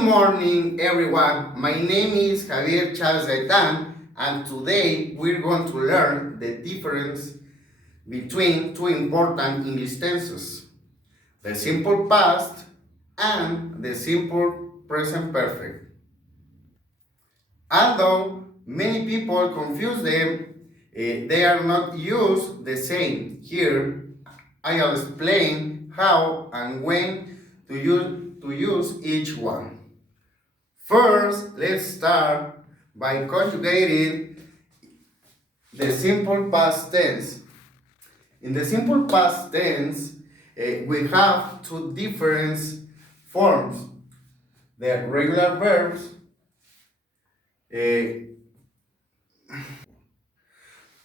Good morning, everyone. My name is Javier Chavez Gaitan, and today we're going to learn the difference between two important English tenses, the simple past and the simple present perfect. Although many people confuse them, they are not used the same. Here, I'll explain how and when to use each one. First, let's start by conjugating the simple past tense. In the simple past tense, we have two different forms. The regular verbs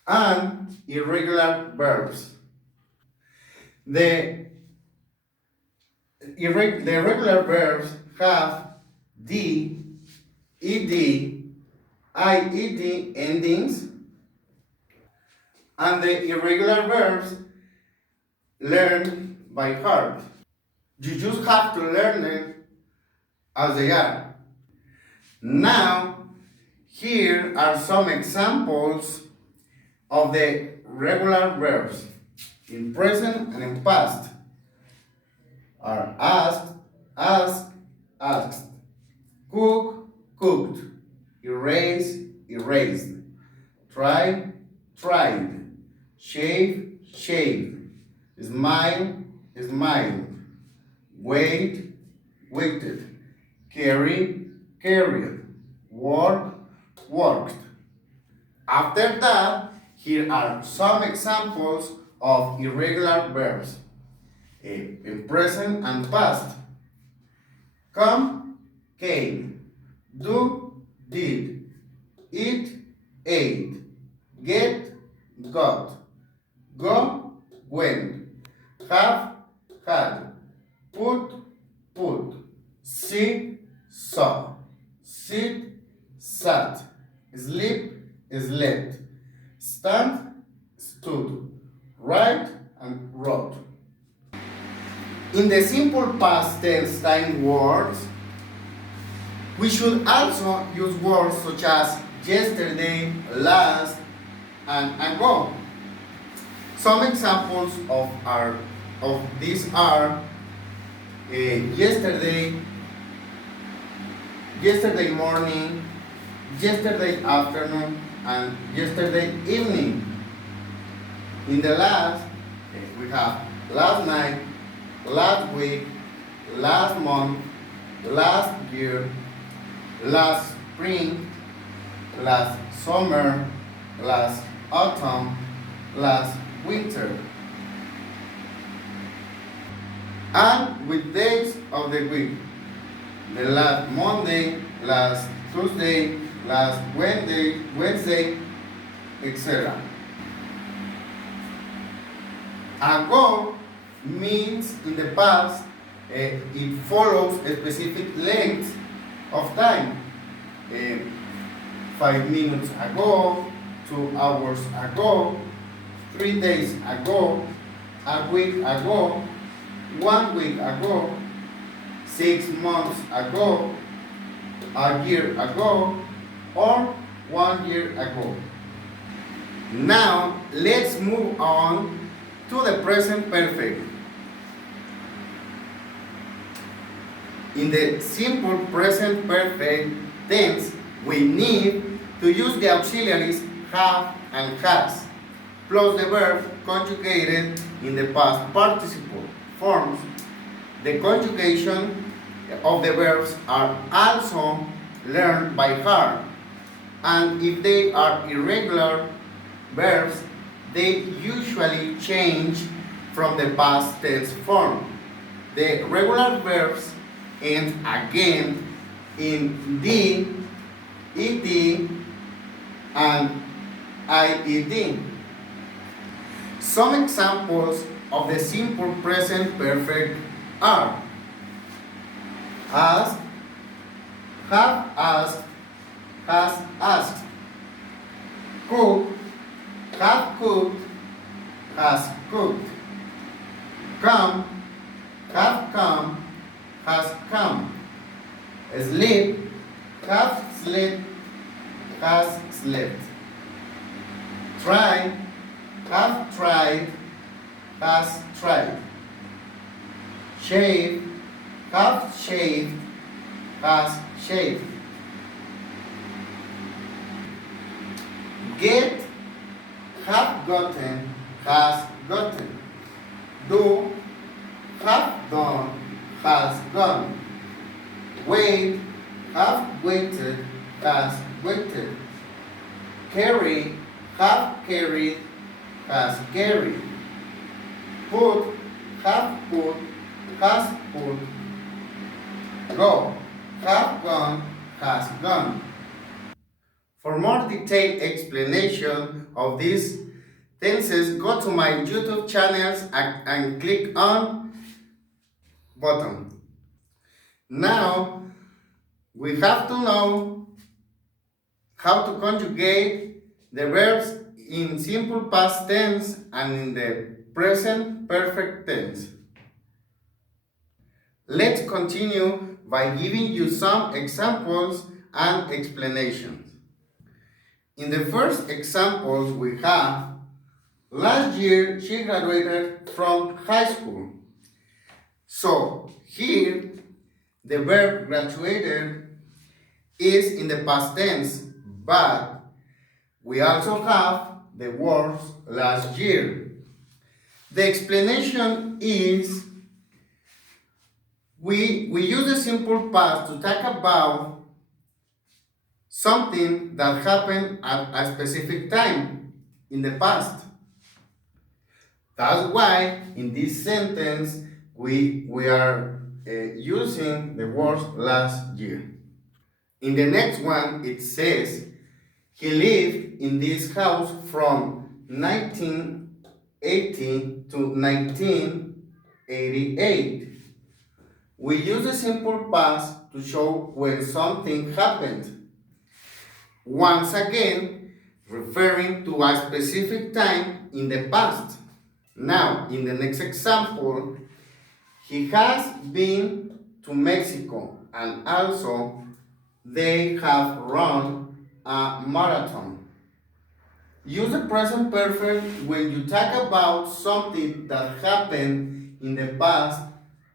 and irregular verbs. The regular verbs have D, ED, IED endings, and the irregular verbs learn by heart. You just have to learn them as they are. Now, here are some examples of the regular verbs in present and in past. Are asked, asked, asked, cook, cooked, erase, erased, try, tried, shave, shaved, smile, smiled, wait, waited, carry, carried, work, worked. After that, here are some examples of irregular verbs in present and past. Come, came, do, did, eat, ate, get, got, go, went, have, had, put, put, see, saw, sit, sat, sleep, slept, stand, stood, write, and wrote. In the simple past tense time words, we should also use words such as yesterday, last, and ago. Some examples of these are yesterday, yesterday morning, yesterday afternoon, and yesterday evening. In the last, we have last night, last week, last month, last year, last spring, last summer, last autumn, last winter. And with days of the week, the last Monday, last Tuesday, last Wednesday, etc. Ago means in the past, it follows a specific length of time. 5 minutes ago, 2 hours ago, 3 days ago, a week ago, 1 week ago, 6 months ago, a year ago, or 1 year ago. Now, let's move on to the present perfect. In the simple present perfect tense, we need to use the auxiliaries have and has, plus the verb conjugated in the past participle forms. The conjugation of the verbs are also learned by heart, and if they are irregular verbs, they usually change from the past tense form. The regular verbs end again in D, ED, and IED. Some examples of the simple present perfect are asked, have asked, has asked, cook, have cooked, has cooked, come, have come, has come, Sleep, have slept, has slept. Try, have tried, has tried. Shave, have shaved, has shaved. Get, have gotten, has gotten. Do, have done, has done. Wait, have waited, has waited. Carry, have carried, has carried. Put, have put, has put. Go, have gone, has gone. For more detailed explanation of these tenses, go to my YouTube channels and click on button. Now, we have to know how to conjugate the verbs in simple past tense and in the present perfect tense. Let's continue by giving you some examples and explanations. In the first examples we have, last year she graduated from high school. So here the verb graduated is in the past tense, but we also have the words last year. The explanation is we use the simple past to talk about something that happened at a specific time in the past. That's why in this sentence we are using the words last year. In the next one it says he lived in this house from 1980 to 1988. We use the simple past to show when something happened. Once again, referring to a specific time in the past. Now, in the next example, he has been to Mexico and also they have run a marathon. Use the present perfect when you talk about something that happened in the past,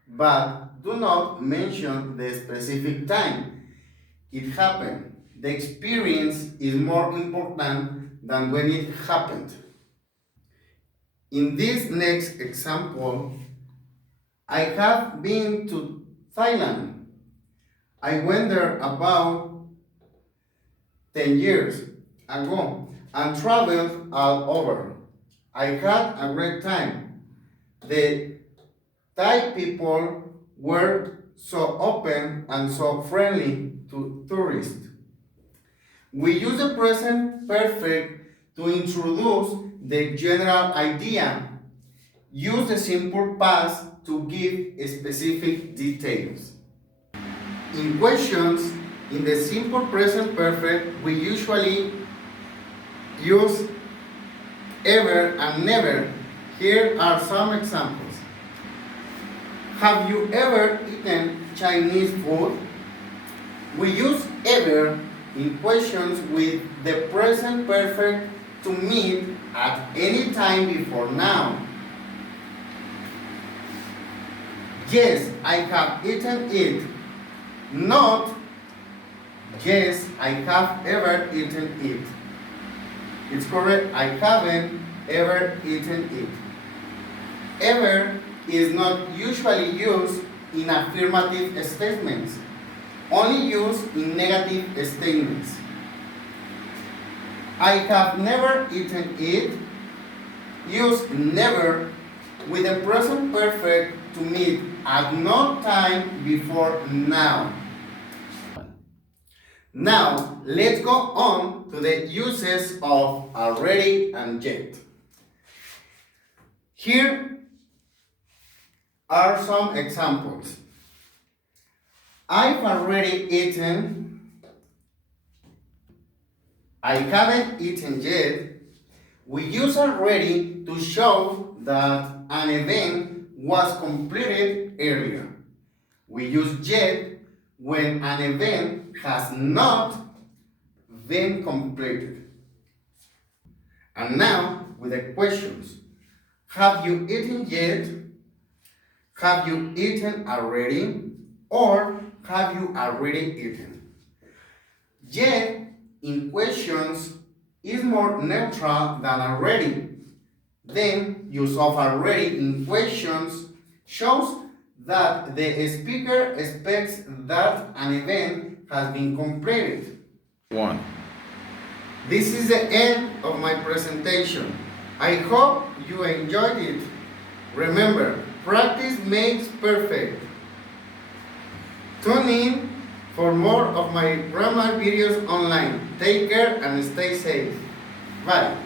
but do not mention the specific time it happened. The experience is more important than when it happened. In this next example, I have been to Thailand. I went there about 10 years ago and traveled all over. I had a great time. The Thai people were so open and so friendly to tourists. We use the present perfect to introduce the general idea. Use the simple past to give specific details. In questions, in the simple present perfect, we usually use ever and never. Here are some examples. Have you ever eaten Chinese food? We use ever in questions with the present perfect to mean at any time before now. Yes, I have eaten it. Not, yes, I have ever eaten it. It's correct, I haven't ever eaten it. Ever is not usually used in affirmative statements, only used in negative statements. I have never eaten it. Use never with the present perfect to mean at no time before now. Now, let's go on to the uses of already and yet. Here are some examples. I've already eaten. I haven't eaten yet. We use already to show that an event was completed earlier. We use yet when an event has not been completed. And now with the questions. Have you eaten yet? Have you eaten already? Or have you already eaten? Yet in questions is more neutral than already. Then use of already in questions shows that the speaker expects that an event has been completed. 1. This is the end of my presentation. I hope you enjoyed it. Remember, practice makes perfect. Tune in for more of my grammar videos online. Take care and stay safe. Bye.